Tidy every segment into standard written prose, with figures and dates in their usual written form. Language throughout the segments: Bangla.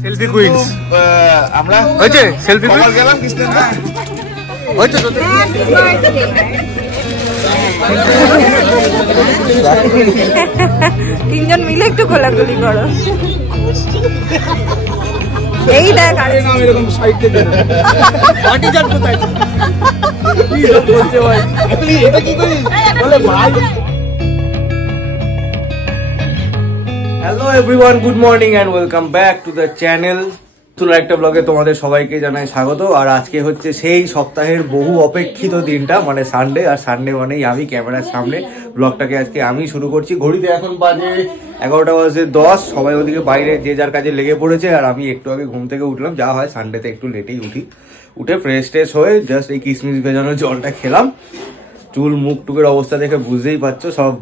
সেলফি কুইন্স আমরা হয়েছে সেলফি কমাল গেলাম কিসতে না হয়েছে তো তিনজন মিলে একটু খোলাখুলি করো। এই দেখ আরে নাম এরকম সাইডে দে বাটি যান কোথায় কি বলছে ভাই এটা কি করি বলে ভাই। Hello everyone, good morning and welcome back to the channel. তুলা একটা ব্লগে তোমাদের সবাইকে জানাই স্বাগত। আর আজকে হচ্ছে সেই সপ্তাহের বহু অপেক্ষিত দিনটা, মানে সানডে। আর সানডে মানেই আমি ক্যামেরার সামনে ব্লগটাকে আজকে আমি শুরু করছি। ঘড়িতে এখন বাজে 11:10। সবাই ওদিকে বাইরে যে যার কাজে লেগে পড়েছে। আর আমি একটু আগে ঘুম থেকে উঠলাম, যা হয় সানডেতে একটু লেটেই উঠি। উঠে ফ্রেশ ট্রেশ হয়ে জাস্ট এই কিশমিশ ভেজানো জলটা খেলাম। চুল মুখ টুকের অবস্থা দেখে বুঝতেই পারছো, সব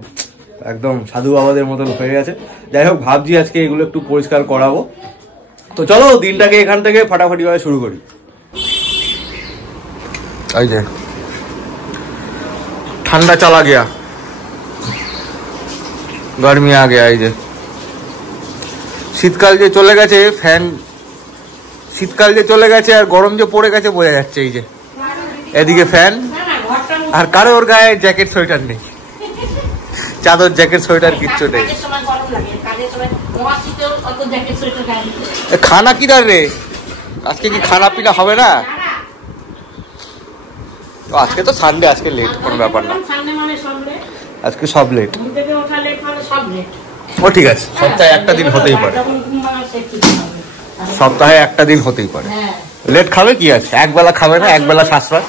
একদম সাধু বাবাদের মতন হয়ে গেছে। যাই হোক, ভাবছি আজকে এগুলো একটু পরিষ্কার করাবো। তো চলো দিনটাকে এখান থেকে ফাটাফাটি ভাবে শুরু করি। এই যে ঠান্ডা চালা গিয়া, গরমি আ গিয়া। এই যে শীতকাল যে চলে গেছে, ফ্যান শীতকাল যে চলে গেছে আর গরম যে পড়ে গেছে বোঝা যাচ্ছে। এই যে এদিকে ফ্যান, আর কারো ওর গায়ে জ্যাকেট সোয়েটার নেই, চাদর জ্যাকেট সোয়েটার কিচ্ছু নেই। খানা কি দার রে, আজকে কি খানা পিনা হবে না? আজকে তো সানডে, আজকে লেট, কোনো ব্যাপার না, আজকে সব লেট। ও ঠিক আছে, সপ্তাহে একটা দিন হতেই পারে, সপ্তাহে একটা দিন হতেই পারে। লেট খাবে কি আছে, একবেলা খাবে না, একবেলা সাশ্রয়।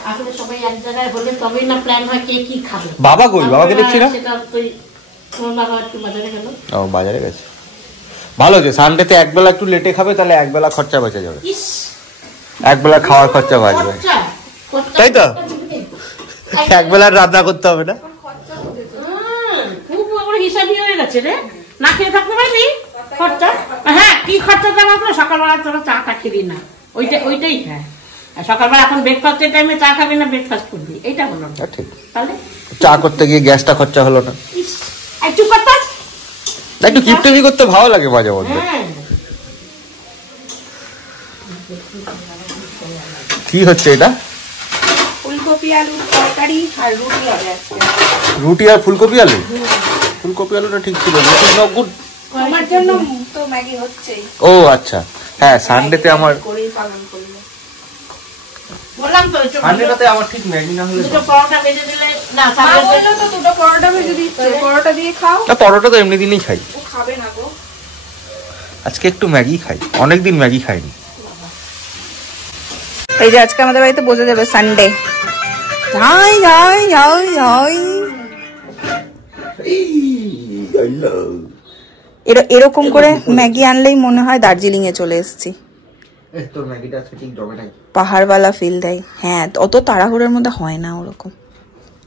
বাবা কই, বাবাকে দেখছি না। ও বাজারে গেছে, ভালো যে সানডেতে একবেলা একটু লেটে খাবে, তাহলে একবেলা খরচা বেঁচে যাবে, একবেলা খাওয়ার খরচা বাঁচবে, তাই তো? একবেলা রান্না করতে হবে না। হিসাবই হয়ে গেছে রে, না খেয়ে থাকতে পারবি খরচা। হ্যাঁ, কি খরচা দেওয়া করে সকালবেলা তোরা চা খাচ্ছিলি না, ওইটাই খায়। সকালবেলা এখন ব্রেকফাস্টের টাইমে চা খাবি না, ব্রেকফাস্ট করবি, এইটা হলো না। ঠিক, তাহলে চা করতে গিয়ে গ্যাসটা খরচা হলো না। একটু করতে, একটু কিপটেমি করতে ভালো লাগে মাঝে মধ্যে। কি হচ্ছে এটা? ফুলকপি আলু তরকারি আর রুটি হবে আজকে। রুটি আর ফুলকপি আলু? ফুলকপি আলুটা ঠিক ছিল, রুটি নো গুড। আমার জন্য তো ম্যাগি হচ্ছে। ও আচ্ছা, হ্যাঁ সানডেতে আমার করেই পালন করব। বললাম তো সানডেটাতে আমার ঠিক ম্যাগি না হলে। দুটো পরোটা ভেজে দিলে না, মা বললো তো দুটো পরোটা ভেজে দিচ্ছে, পরোটা দিয়ে খাও। না, পরোটা তো এমনি দিনই খাই, ও খাবে না গো। আজকে একটু ম্যাগি খাই, অনেকদিন ম্যাগি খাইনি। এই যে আজকে আমাদের বাড়িতে বোঝা যাবে সানডে। যাই যাই যাই যাই, এরকম করে ম্যাগি আনলেই মনে হয় দার্জিলিং এ চলে এসেছি। তোর ম্যাগিটা আজকে ঠিক জমে নাই, পাহাড়ওয়ালা ফিল দেয়। হ্যাঁ, অত তাড়াহুড়োর মধ্যে হয় না ওরকম,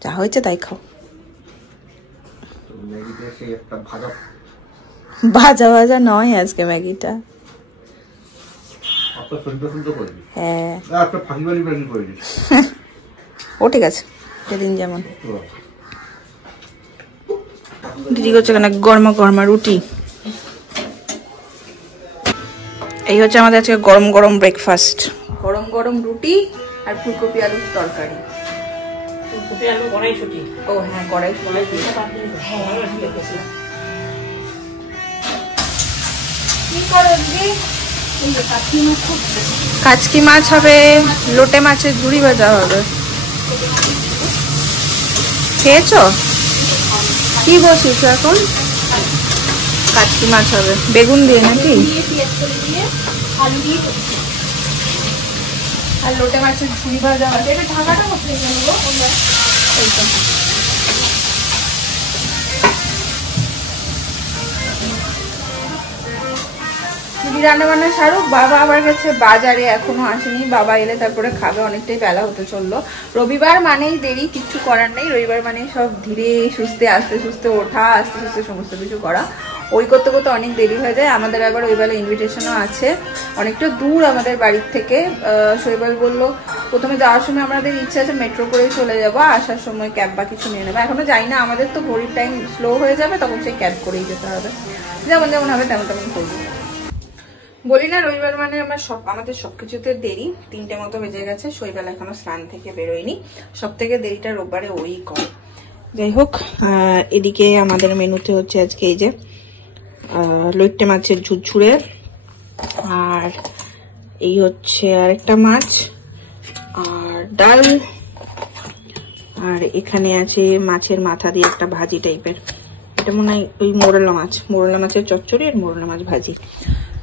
যা হয়েছে তাই খাও। ম্যাগিতে সেই একটা ভাজা ভাজা ভাজা নয় আজকে ম্যাগিটা। আপনার সুন্দর সুন্দর করবি। হ্যাঁ, একটা ফাঁকিবাড়ি ম্যাগি করবি। ও ঠিক আছে, সেদিন যেমন। দিদি করছে কেন গরমা গরমা রুটি। এই হচ্ছে আমাদের আজকে গরম গরম ব্রেকফাস্ট, গরম গরম রুটি আর ফুলকপি আলুর তরকারি। ফুলকপি আলু কড়াইশুঁটি। ও হ্যাঁ, কড়াইশুঁটি। কাচকি মাছ হবে, লোটে মাছের ঝুড়ি ভাজা হবে। খেয়েছো? কি বলছিস এখন? কাচকি মাছ হবে বেগুন দিয়ে নাকি? আর লোটে মাছের ঝুড়ি ভাজা হবে। এটা ঢাকাটা কোথায় গেল গো? এই তো। রান্না বান্না সারুক, বাবা আবার গেছে বাজারে, এখনো আসেনি। বাবা এলে তারপরে খাবে, অনেকটাই বেলা হতে চললো। রবিবার মানেই দেরি, কিচ্ছু করার নেই। রবিবার মানেই সব ধীরে সুস্থে, আস্তে সুস্থে ওঠা, আস্তে সুস্থে সমস্ত কিছু করা। ওই করতে করতে অনেক দেরি হয়ে যায়। আমাদের আবার ওই বেলা ইনভিটেশনও আছে, অনেকটা দূর আমাদের বাড়ির থেকে। শৈবাল বললো প্রথমে যাওয়ার সময় আমাদের ইচ্ছা আছে মেট্রো করেই চলে যাবো, আসার সময় ক্যাব বা কিছু নিয়ে নেবো। এখনো যাই না, আমাদের তো ঘড়ির টাইম স্লো হয়ে যাবে, তখন সেই ক্যাব করেই যেতে হবে। যেমন যেমন হবে তেমন তেমন করবো। বলি না রবিবার মানে আমাদের সবকিছুতে দেরি। 3টে মতো বেজে গেছে, শৈবাল এখনো স্নান থেকে বেরোয়নি। সব থেকে দেরিটা রোববারে ওই করে। যাই হোক, এদিকে আমাদের মেনুতে হচ্ছে আজকে এই যে লইট্টে মাছের ঝুরঝুরে, আর এই হচ্ছে আরেকটা মাছ, আর ডাল, আর এখানে আছে মাছের মাথা দিয়ে একটা ভাজি টাইপের। এটা মনে হয় ওই মোরলা মাছের চচ্চড়ি আর মোরলা মাছ ভাজি।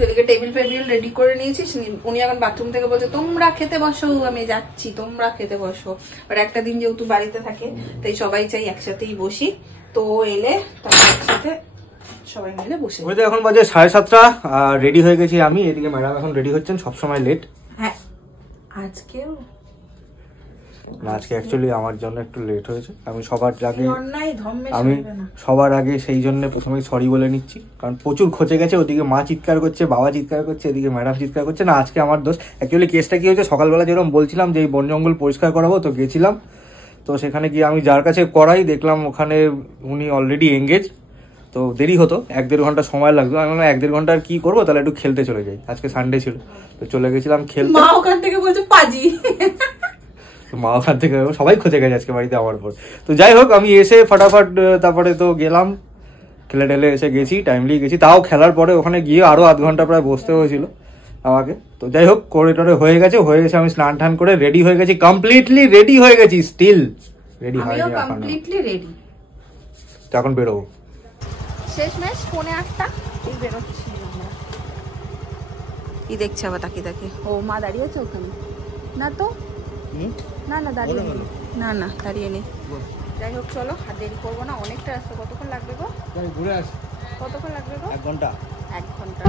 এদিকে টেবিল ফেবিল রেডি করে নিয়েছি। উনি এখন বাথরুম থেকে বলছে তোমরা খেতে বসো, আমি যাচ্ছি, তোমরা খেতে বসো। আর একটা দিন যেহেতু বাড়িতে থাকে তাই সবাই চাই একসাথেই বসি। তো এলে তারপর একসাথে সবাই মিলে বসে। এখন বাজে 7:30, রেডি হয়ে গেছি আমি। এদিকে ম্যাডাম এখন রেডি হচ্ছেন, সবসময় লেট। হ্যাঁ, আজকেও আজকে অ্যাকচুয়ালি আমার জন্য একটু লেট হয়েছে। আমি সবার আগে সেই জন্য প্রথমেই সরি বলে নিচ্ছি, কারণ প্রচুর খচে গেছে। ওদিকে মা চিৎকার করছে, বাবা চিৎকার করছে, এদিকে ম্যাডাম চিৎকার করছে। না, আজকে আমার দোষ। অ্যাকচুয়ালি কেসটা কি হয়েছে, সকালবেলা যেরকম বলছিলাম যে এই বন জঙ্গল পরিষ্কার করাবো, তো গেছিলাম। তো সেখানে গিয়ে আমি যার কাছে করাই দেখলাম ওখানে উনি অলরেডি এঙ্গেজ। তো দেরি হতো, 1-1.5 ঘন্টা সময় লাগতো। আমি বললাম 1-1.5 ঘন্টা আর কি করবো, তাহলে একটু খেলতে চলে যাই। আজকে সানডে ছিল, তো চলে গেছিলাম খেলতে। মা ওখান থেকে বলছে পাজি, মা ওখান থেকে, সবাই খোঁজে গেছে আজকে বাড়িতে আমার পর। তো যাই হোক, আমি এসে ফটাফট তারপরে তো গেলাম, খেলে টেলে এসে গেছি, টাইমলি গেছি। তাও খেলার পরে ওখানে গিয়ে আরো 1/2 ঘন্টা প্রায় বসতে হয়েছিল আমাকে। তো যাই হোক, করিডোরে হয়ে গেছে। আমি স্নান টান করে রেডি হয়ে গেছি, কমপ্লিটলি রেডি হয়ে গেছি। স্টিল রেডি হয়নি এখন। এখন বেরোবো। শেষমেশ 8:45 এই বেরোচ্ছি আমরা। কি দেখছে আবার তাকিয়ে তাকিয়ে? ও মা দাঁড়িয়ে আছে ওখানে? না তো, না দাঁড়িয়ে নেই, না দাঁড়িয়ে নেই। যাই হোক, চলো আর দেরি করবো না, অনেকটা রাস্তা। কতক্ষণ লাগবে গো? ঘুরে আসি। কতক্ষণ লাগবে গো? 1 ঘন্টা। 1 ঘন্টা।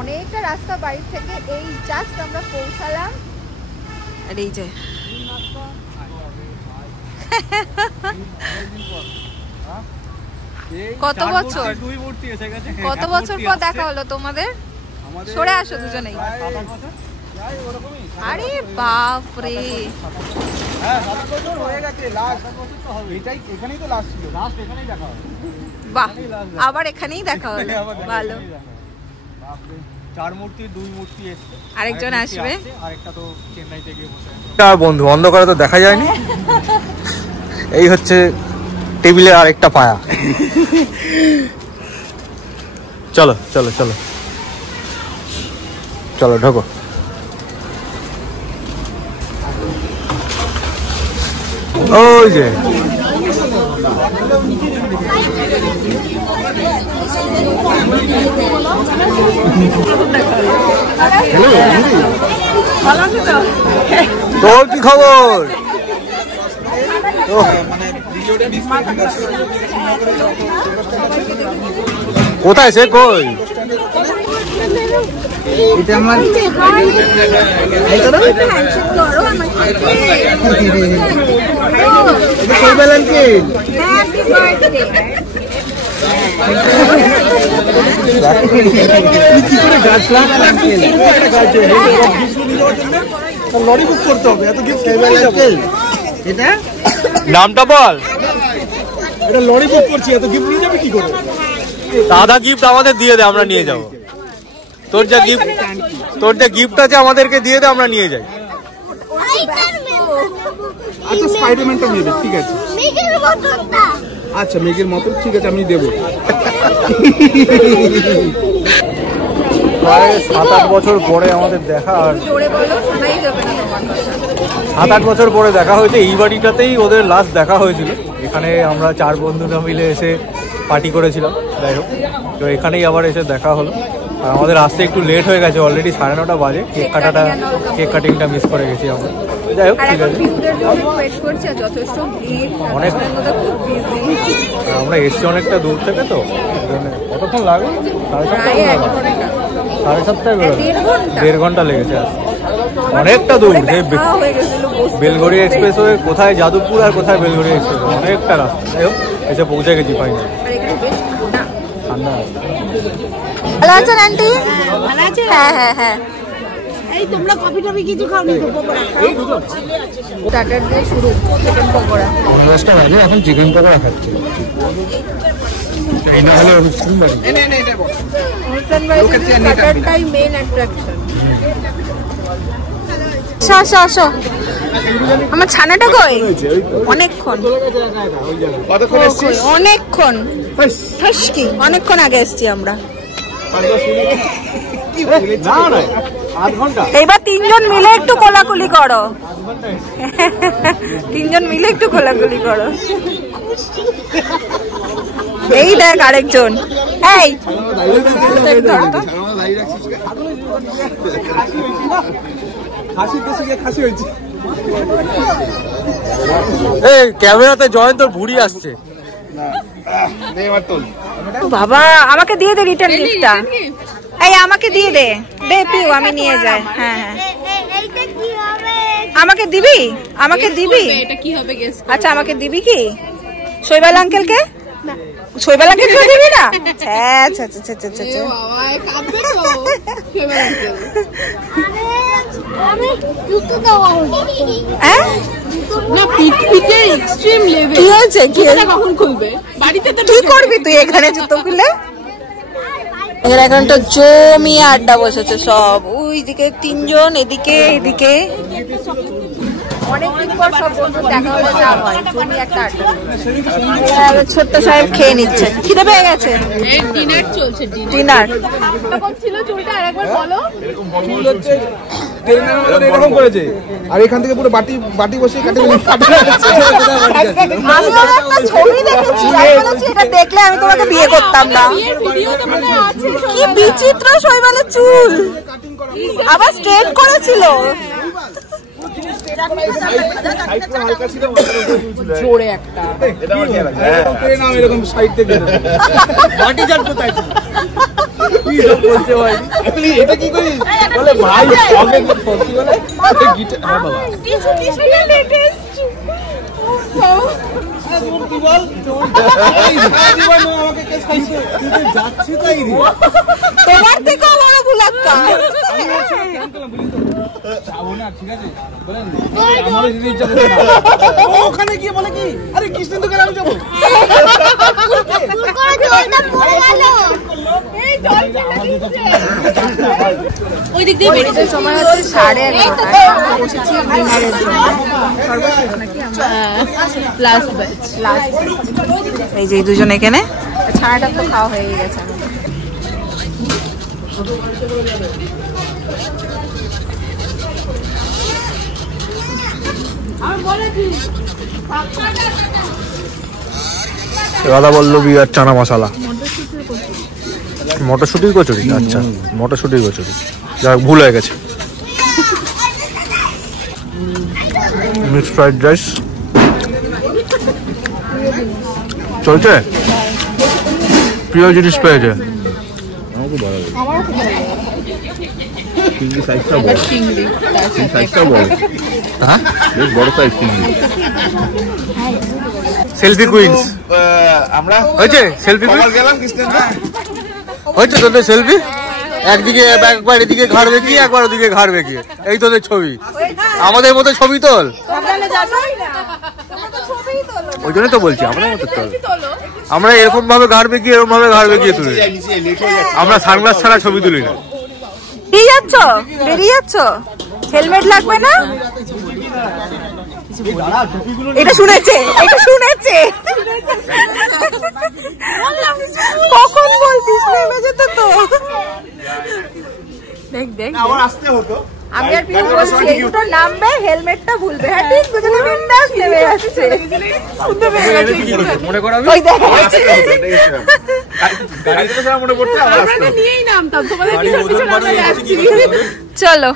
অনেকটা রাস্তা বাড়ি থেকে, এই জাস্ট আমরা পৌঁছালাম। আর এই যে কত বছর পর দেখা হলো তোমাদের? সরে আসো দুজনেই। আরে বাপ রে, বাহ, আবার এখানেই দেখা হলো। ভালো, 4 মূর্তি 2 মূর্তি এসছে, আরেকজন আসবে। আরেকটা তো চেন্নাই থেকে বসে আছে। বন্ধু অন্ধকারে তো দেখা যায়নি। এই হচ্ছে টেবিলের আরেকটা পায়া। চলো চলো চলো চলো, ঢোকো। ওই যে তোর কি খবর? কোথায় সে? কই? এটা আমার নামটা বল। এটা লরি বুক করছি, এত গিফট নিয়ে যাবে কি করে? দাদা গিফট আমাদের দিয়ে দে, আমরা নিয়ে যাবো। তোর যা গিফট আছে আমাদেরকে দিয়ে দে, আমরা নিয়ে যাই। আচ্ছা, স্পাইডারম্যানটা নেবে, ঠিক আছে। আচ্ছা, মেঘের মতো, ঠিক আছে, আমি দেবো। প্রায় 7-8 বছর পরে আমাদের দেখা। আর 7-8 বছর পরে দেখা হয়েছে। এই বাড়িটাতেই ওদের লাস্ট দেখা হয়েছিল। এখানে আমরা 4 বন্ধুরা মিলে এসে পার্টি করেছিলাম। যাই হোক, তো এখানেই আবার এসে দেখা হলো। আর আমাদের আসতে একটু লেট হয়ে গেছে, অলরেডি 9:30 বাজে। কেক কাটিংটা মিস করে গেছি আমরা। যাই হোক, ঠিক আছে। আমরা এসছি অনেকটা দূর থেকে, তো কতক্ষণ লাগে? 7:30 বেরোলো, 1.5 ঘন্টা লেগেছে আসতে। অনেকটা দূর। বেলঘড়ি এক্সপ্রেস হয়ে কোথায় যাদবপুর আর কোথায় বেলঘড়ি এক্সপ্রেস, অনেকটা রাস্তা। যাই হোক, এসে পৌঁছে গেছি ফাইনাল। ঠান্ডা ভালো আছেন আন্টি? ভালো আছে? হ্যাঁ হ্যাঁ হ্যাঁ। এই তোমরা কফি টফি কিছু খাওনি তো? পকোড়া খাও। স্টার্টার দিয়ে শুরু চিকেন পকোড়া। 10টা বাজে এখন চিকেন পকোড়া খাচ্ছি। এই না হলে অনুষ্ঠান বাড়ি। অনুষ্ঠান বাড়ি স্টার্টারটাই মেইন অ্যাট্রাকশন। আসো আসো, আমার ছানাটা কই? অনেকক্ষণ অনেকক্ষণ কি অনেকক্ষণ আগে এসছি আমরা। এইবার তিনজন মিলে একটু কোলাকুলি করো, তিনজন মিলে একটু কোলাকুলি করো। এই দেখ আরেকজন, এই ক্যামেরাতে জয়ন্তর ভুড়ি আসছে। বাবা আমাকে দিয়ে দে রিটার্ন গিফটটা। এই আমাকে দিয়ে দে, দে পিউ আমি নিয়ে যাই। হ্যাঁ হ্যাঁ আমাকে দিবি, আমাকে দিবি। আচ্ছা আমাকে দিবি কি? শৈবাল আঙ্কেলকে, শৈবাল আঙ্কেলকে দিবি না? আচ্ছা আচ্ছা আচ্ছা আচ্ছা আচ্ছা। কি হয়েছে? কি করবি তুই এখানে জুতো খুলে? এখন তো জমিয়ে আড্ডা বসেছে সব, ওইদিকে তিনজন, এদিকে এদিকে। অনেকদিন পর সব বন্ধু দেখা হলে যা হয়, জমিয়ে একটা আড্ডা। ছোট্ট সাহেব খেয়ে নিচ্ছে, খিদে পেয়ে গেছে। ডিনার চলছে, ডিনার। চুলটা আরেকবার বলো। এরকম করেছে, আর এখান থেকে পুরো বাটি বাটি বসে কাটে। ছবি দেখেছি, এটা দেখলে আমি তোমাকে বিয়ে করতাম না। কি বিচিত্র শৈবালের চুল, আবার স্ট্রেট করেছিল। জোরে একটা এরকম সাইড থেকে বাটি জান কোথায় বলছে ভাই, এটা কি করি বলে ভাই সঙ্গে ফোর্টি বলে গিটার। হ্যাঁ বাবা তোমার থেকে বড় বুলাক্কা। ওখানে গিয়ে বলে কি, আরে কৃষ্ণ দোকানে আমি যাবো। ওই দিক দিয়ে বেরিয়ে সময় হচ্ছে 11:30। বসেছি ডিনারের জন্য। Last batch, last. এই যে দুজন এখানে, ছানাটা তো খাওয়া হয়ে গেছে। রাধা বল্লভী আর চানা মশলা, মটরশুটির কচুরি। আচ্ছা মটরশুটির কচুরি, যাক ভুল হয়ে গেছে। মিক্সড ফ্রাইড রাইস চলছে, প্রিয় জিনিস পেয়েছে। সেলফি কুইন্স আমরা হয়েছে, সেলফি গেলাম হয়েছে তোদের সেলফি। একদিকে একবার এদিকে ঘাড় বেঁকিয়ে, একবার ওদিকে ঘাড় বেঁকিয়ে, এই তোদের ছবি। আমাদের মতো ছবি তোল, ওই জন্যই তো বলছি আমাদের মতো তোল। আমরা এরকম ভাবে ঘাড় বেঁকিয়ে, এরকম ভাবে ঘাড় বেঁকিয়ে তুলি। আমরা সানগ্লাস ছাড়া ছবি তুলি না। বেরিয়ে যাচ্ছ, বেরিয়ে যাচ্ছ, হেলমেট লাগবে না? এটা শুনেছে, এটা শুনেছে। কখন বলতিস নেমে যেতে তো। দেখ দেখ আবার আসতে হতো। আমি আর পিউ বলছি এই দুটো নামবে, হেলমেটটা ভুলবে। হ্যাঁ ঠিক, দুজনে বিন্দাস নেমে আসছে। শুনতে পেয়ে গেছি, মনে করো ওই দেখ গাড়িতে তো মনে পড়ছে আবার আসতে হতো। নিয়েই নামতাম, তোমাদের পিছনে যাচ্ছি। চলো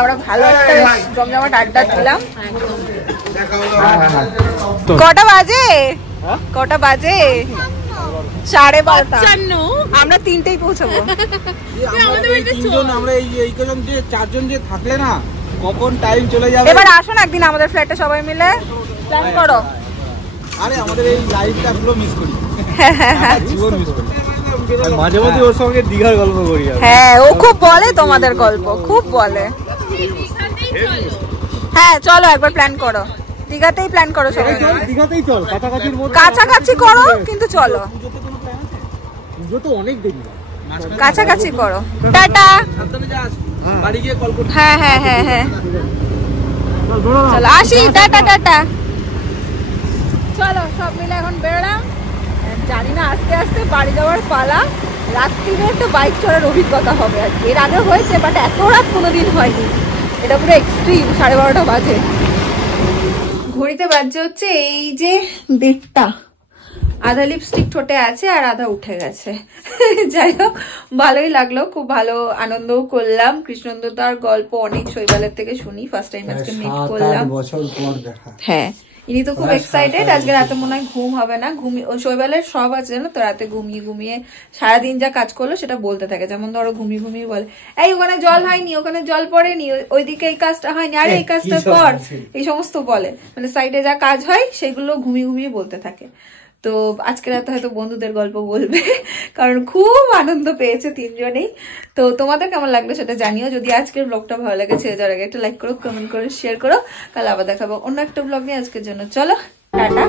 আমরা ভালো একটা জমজমাট আড্ডা দিলাম। কটা বাজে? কটা বাজে? 12:30। আমরা 3টেই পৌঁছাবো। আমরা এই কজন যে চারজন যে থাকলে না, কখন টাইম চলে যাবে। এবার আসুন একদিন আমাদের ফ্ল্যাটে সবাই মিলে প্ল্যান করো। আরে আমাদের এই লাইফটা পুরো মিস করি, জীবন মিস করি। মাঝে মাঝে ওর সঙ্গে দীঘার গল্প করি। হ্যাঁ ও খুব বলে তোমাদের গল্প, খুব বলে। হ্যাঁ চলো একবার প্ল্যান করো, দীঘাতেই প্ল্যান করো সবাই। দীঘাতেই চল, কাছাকাছি করো কিন্তু চলো, পুজো তো অনেক দেরি। কাছাকাছি করো। টাটা। হ্যাঁ হ্যাঁ হ্যাঁ হ্যাঁ চলো আসি, টাটা টাটা। চলো সব মিলে এখন বেরোলাম। জানি না আস্তে আস্তে বাড়ি যাওয়ার পালা। রাত্রিরে একটা বাইক চড়ার অভিজ্ঞতা হবে আর এর আগে হয়েছে, বাট এত রাত কোনোদিন হয়নি। এটা পুরো এক্সট্রিম। 12:30 বাজে, ঘড়িতে বাজছে হচ্ছে এই যে 1:30। আধা লিপস্টিক ঠোঁটে আছে আর আধা উঠে গেছে। যাই হোক ভালোই লাগলো, খুব ভালো আনন্দও করলাম। কৃষ্ণনন্দিতার গল্প অনেক শৈবালের থেকে শুনি, ফার্স্ট টাইম আজকে মিট করলাম। হ্যাঁ ইনি তো খুব এক্সাইটেড। আজকে রাতে মনে হয় ঘুম হবে না, শৈবালের সব আছে জানো তো, রাতে ঘুমিয়ে ঘুমিয়ে সারাদিন যা কাজ করলো সেটা বলতে থাকে। যেমন ধরো ঘুমিয়ে ঘুমিয়ে বলে, এই ওখানে জল হয়নি, ওখানে জল পড়েনি, ওইদিকে এই কাজটা হয়নি, আরে এই কাজটা কর, এই সমস্ত বলে। মানে সাইডে যা কাজ হয় সেগুলো ঘুমিয়ে ঘুমিয়ে বলতে থাকে। তো আজকে রাতে হয়তো বন্ধুদের গল্প বলবে, কারণ খুব আনন্দ পেয়েছে তিনজনেই। তো তোমাদের কেমন লাগলো সেটা জানিও। যদি আজকের ব্লগটা ভালো লাগে ছেড়ে যাওয়ার আগে একটা লাইক করো, কমেন্ট করো, শেয়ার করো। কাল আবার দেখাবো অন্য একটা ব্লগ নিয়ে। আজকের জন্য চলো টাটা।